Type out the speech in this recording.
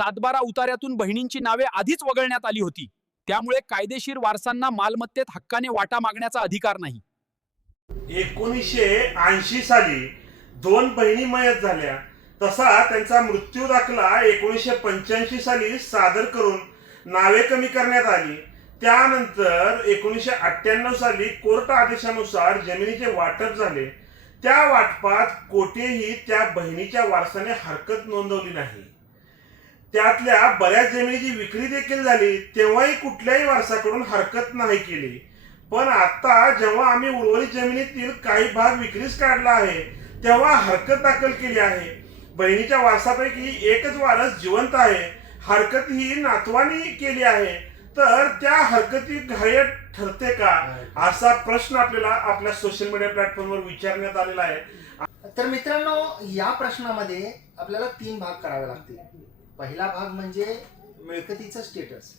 सातबारा उतार्यातून बहिणींची नावे आधीच वगळण्यात आली होती. त्यामुळे कायदेशीर वारसांना मालमत्तेत हक्काने वाटा मागण्याचा अधिकार नाही. 1980 साली 2 बहिणी मयत झाल्या. तसा त्यांचा मृत्यू दाखला 1985 साली सादर करून नावे कमी करण्यात आली. त्यानंतर 1998 साली कोर्ट आदेशानुसार जमिनीचे वाटप झाले. त्या वाटपात कोठेही त्या बहिणीच्या वारसाने हरकत नोंदवली नाही. त्यातल्या बऱ्याच जमिनीची विक्री देखील झाली, तेव्हाही कुठल्याही वारसाकडून हरकत नाही केली. पण आता जेव्हा आम्ही उर्वरित जमिनीतील काही भाग विक्रीस काढला आहे, तेव्हा हरकत दाखल केली आहे. बहिणीच्या वारसापैकी एकच वारस जिवंत आहे. हरकत ही नातवानी केली आहे, तर त्या हरकती ग्राह्य ठरते का, असा प्रश्न आपल्याला आपल्या सोशल मीडिया प्लॅटफॉर्मवर विचारण्यात आलेला आहे. तर मित्रांनो, या प्रश्नामध्ये आपल्याला 3 भाग करावे लागतील. पहिला भाग म्हणजे मिळकतीचं स्टेटस,